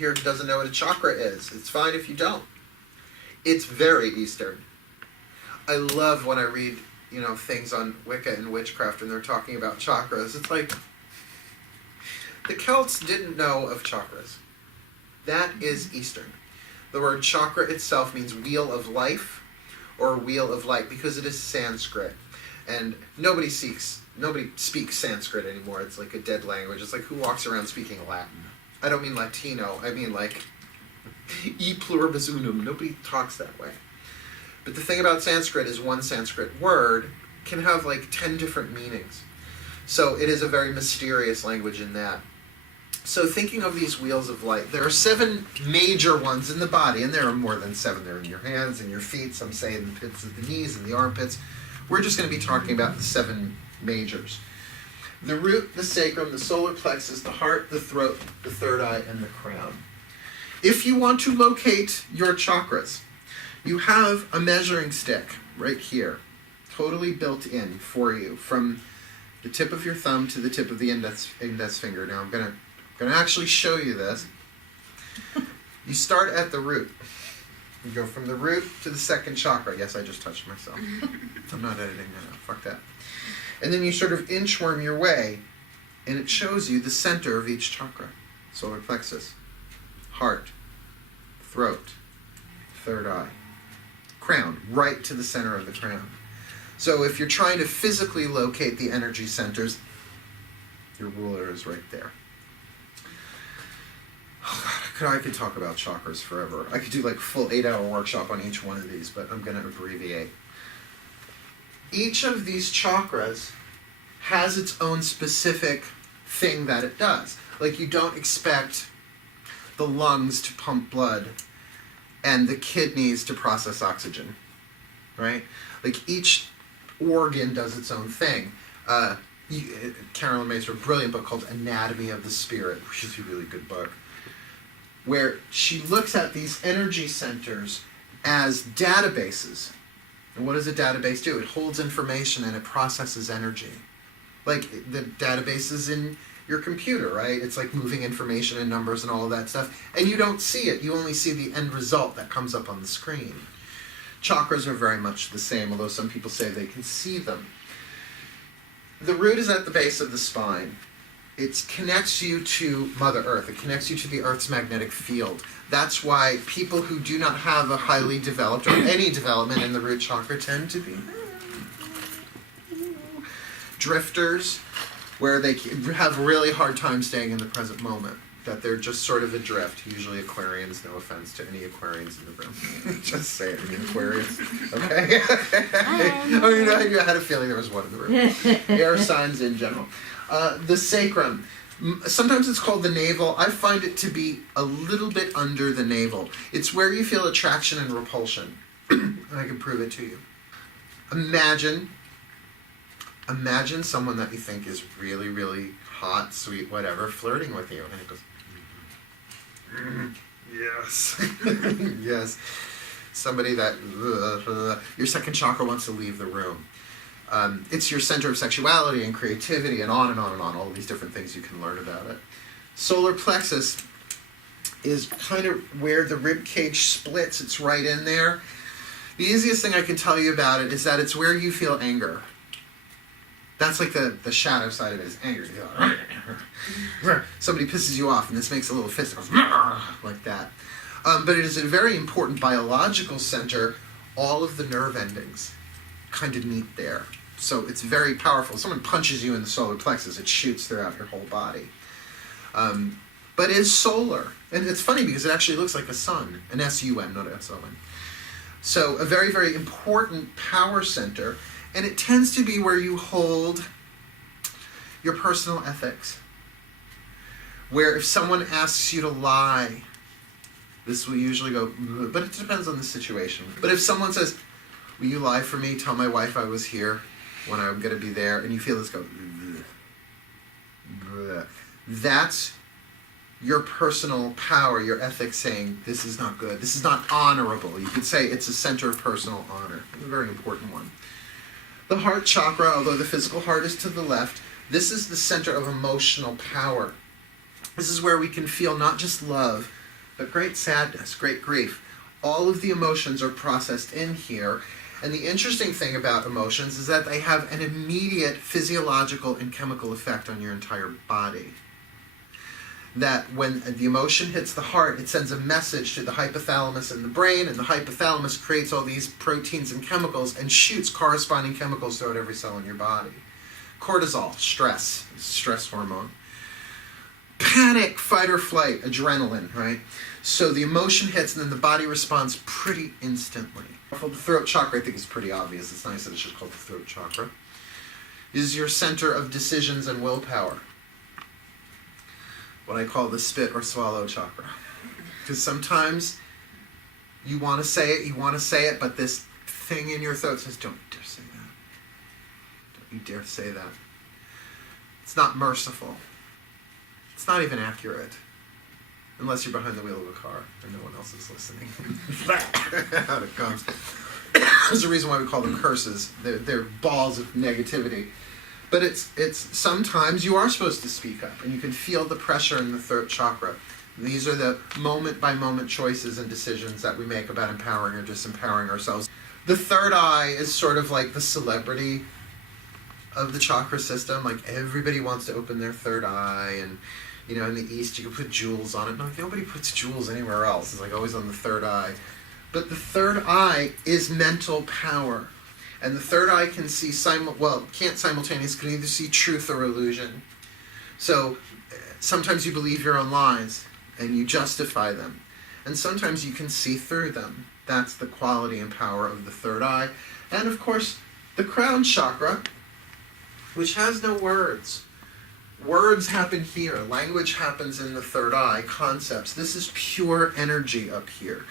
here who doesn't know what a chakra is. It's fine if you don't. It's very Eastern. I love when I read, things on Wicca and witchcraft and they're talking about chakras. It's like, the Celts didn't know of chakras. That is Eastern. The word chakra itself means wheel of life or wheel of light because it is Sanskrit. And nobody speaks Sanskrit anymore. It's like a dead language. It's like who walks around speaking Latin? I don't mean Latino. I mean like e pluribus unum. Nobody talks that way. But the thing about Sanskrit is one Sanskrit word can have like 10 different meanings. So it is a very mysterious language in that. So thinking of these wheels of light, there are 7 major ones in the body, and there are more than 7. They're in your hands and your feet. Some say in the pits of the knees and the armpits. We're just going to be talking about the 7 majors. The root, the sacrum, the solar plexus, the heart, the throat, the third eye, and the crown. If you want to locate your chakras, you have a measuring stick right here, totally built in for you, from the tip of your thumb to the tip of the index finger. Now I'm going to actually show you this. You start at the root. You go from the root to the second chakra. Yes, I just touched myself. I'm not editing that out. Fuck that. And then you sort of inchworm your way, and it shows you the center of each chakra. Solar plexus, heart, throat, third eye, crown, right to the center of the crown. So if you're trying to physically locate the energy centers, your ruler is right there. Oh God, I could talk about chakras forever. I could do like a full 8-hour workshop on each one of these, but I'm going to abbreviate. Each of these chakras has its own specific thing that it does. Like you don't expect the lungs to pump blood and the kidneys to process oxygen, right? Like each organ does its own thing. Carolyn Mays wrote a brilliant book called Anatomy of the Spirit, which is a really good book, where she looks at these energy centers as databases. And what does a database do? It holds information and it processes energy. Like the database is in your computer, right? It's like moving information and numbers and all of that stuff. And you don't see it. You only see the end result that comes up on the screen. Chakras are very much the same, although some people say they can see them. The root is at the base of the spine. It connects you to Mother Earth. It connects you to the Earth's magnetic field. That's why people who do not have a highly developed or any development in the root chakra tend to be drifters, where they have a really hard time staying in the present moment. That they're just sort of adrift. Usually Aquarians, no offense to any Aquarians in the room. Just say it, I mean Aquarians. Okay? I had a feeling there was one in the room. Air signs in general. The sacrum. Sometimes it's called the navel. I find it to be a little bit under the navel. It's where you feel attraction and repulsion. I can prove it to you. Imagine someone that you think is really, really hot, sweet, whatever, flirting with you. And it goes, yes. Yes. Somebody that, your second chakra wants to leave the room. It's your center of sexuality and creativity and on and on and on, all these different things you can learn about it. Solar plexus is kind of where the rib cage splits. It's right in there. The easiest thing I can tell you about it is that it's where you feel anger. That's like the shadow side of it is anger. Somebody pisses you off and this makes a little fist that goes like that. But it is a very important biological center. All of the nerve endings kind of meet there. So it's very powerful. If someone punches you in the solar plexus, it shoots throughout your whole body. But it's solar. And it's funny because it actually looks like a sun. An S-U-N, not an S-O-N. So a very, very important power center. And it tends to be where you hold your personal ethics. Where if someone asks you to lie, this will usually go, but it depends on the situation. But if someone says, will you lie for me? Tell my wife I was here when I'm going to be there. And you feel this go, that's your personal power, your ethics saying, this is not good. This is not honorable. You could say it's a center of personal honor. A very important one. The heart chakra, although the physical heart is to the left, this is the center of emotional power. This is where we can feel not just love, but great sadness, great grief. All of the emotions are processed in here. And the interesting thing about emotions is that they have an immediate physiological and chemical effect on your entire body. That when the emotion hits the heart, it sends a message to the hypothalamus in the brain, and the hypothalamus creates all these proteins and chemicals and shoots corresponding chemicals throughout every cell in your body. Cortisol, stress hormone. Panic, fight or flight, adrenaline, right? So the emotion hits and then the body responds pretty instantly. The throat chakra, I think, is pretty obvious. It's nice that it's just called the throat chakra. Is your center of decisions and willpower. What I call the spit or swallow chakra. Because sometimes you want to say it, but this thing in your throat says, don't you dare say that. Don't you dare say that. It's not merciful. It's not even accurate. Unless you're behind the wheel of a car and no one else is listening. Out it comes. There's a reason why we call them curses. They're balls of negativity. But it's sometimes you are supposed to speak up, and you can feel the pressure in the throat chakra. These are the moment-by-moment choices and decisions that we make about empowering or disempowering ourselves. The third eye is sort of like the celebrity of the chakra system. Like, everybody wants to open their third eye, and you know, in the East you can put jewels on it. No, nobody puts jewels anywhere else. It's like always on the third eye. But the third eye is mental power. And the third eye can see, can't simultaneously, can either see truth or illusion. So sometimes you believe your own lies and you justify them. And sometimes you can see through them. That's the quality and power of the third eye. And of course, the crown chakra, which has no words. Words happen here. Language happens in the third eye. Concepts. This is pure energy up here.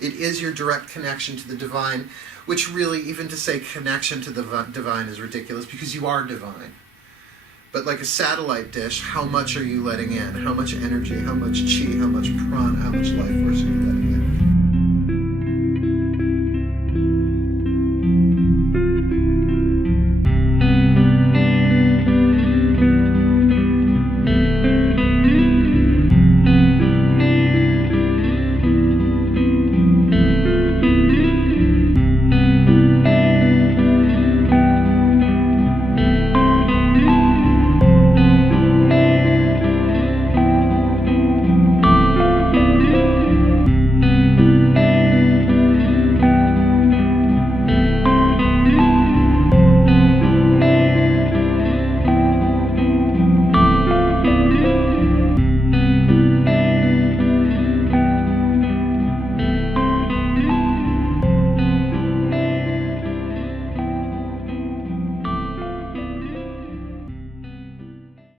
It is your direct connection to the divine, which really, even to say connection to the divine is ridiculous, because you are divine. But like a satellite dish, how much are you letting in? How much energy, how much chi, how much prana, how much life force are you letting in?